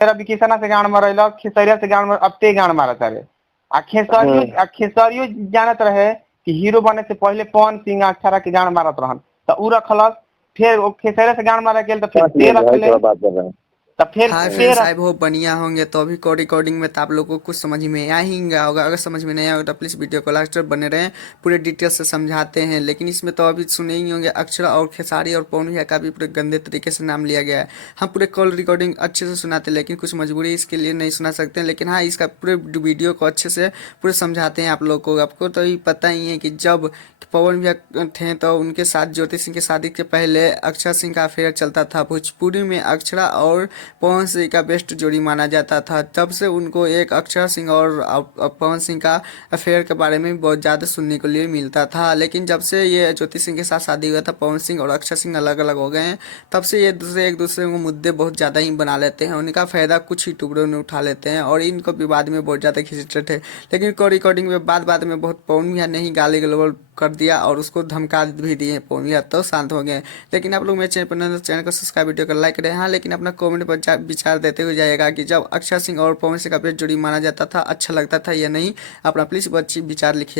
तेरा विकिसना से गान मारल, खेसरिया से गान मार, अब ते गान मारा तारे। आ खेसरियो जानत रहे कि हीरो बने से पहले पवन सिंह अक्षरा के गान मारत रहन, तो उ रखलस, फिर खेसरिया से गान मारा गेल तो फिर ते रखले, तो फिर हाँ फ्रेंड साहब हो बढ़िया होंगे। तो अभी को रिकॉर्डिंग में तो आप लोगों को कुछ समझ में आ ही गया होगा। अगर समझ में नहीं आएगा तो प्लीज़ वीडियो को लास्ट तक बने रहें, पूरे डिटेल से समझाते हैं। लेकिन इसमें तो अभी सुने ही होंगे अक्षरा और खेसारी और पवन भैया का भी पूरे गंदे तरीके से नाम लिया गया है। हम पूरे कॉल रिकॉर्डिंग अच्छे से सुनाते हैं, लेकिन कुछ मजबूरी इसके लिए नहीं सुना सकते हैं। लेकिन हाँ, इसका पूरे वीडियो को अच्छे से पूरे समझाते हैं आप लोग को। आपको तो ये पता ही है कि जब पवन भैया थे तो उनके साथ ज्योति सिंह की शादी के पहले अक्षरा सिंह का अफेयर चलता था। भोजपुरी में अक्षरा और पवन सिंह का बेस्ट जोड़ी माना जाता था। तब से उनको एक अक्षरा सिंह और पवन सिंह का अफेयर के बारे में बहुत ज़्यादा सुनने को लिए मिलता था। लेकिन जब से ये ज्योति सिंह के साथ शादी हुआ था, पवन सिंह और अक्षरा सिंह अलग अलग हो गए हैं, तब से ये दूसरे एक दूसरे को मुद्दे बहुत ज़्यादा ही बना लेते हैं। उनका फ़ायदा कुछ ही टुकड़ों में उठा लेते हैं और इनको विवाद में बहुत ज़्यादा खींचते थे। लेकिन को रिकॉर्डिंग में बाद में बहुत पवन भैया ने ही गाली गलौज कर दिया और उसको धमका भी दिए पवन भैया, तो शांत हो गए। लेकिन आप लोग मेरे चैनल पर चैनल को सब्सक्राइब, वीडियो को लाइक करें। हाँ, लेकिन अपना कमेंट पर विचार देते हुए जाएगा कि जब अक्षरा सिंह और पवन सिंह का बेस्ट जोड़ी माना जाता था, अच्छा लगता था या नहीं। अपना प्लीज़ अच्छी विचार लिखिए।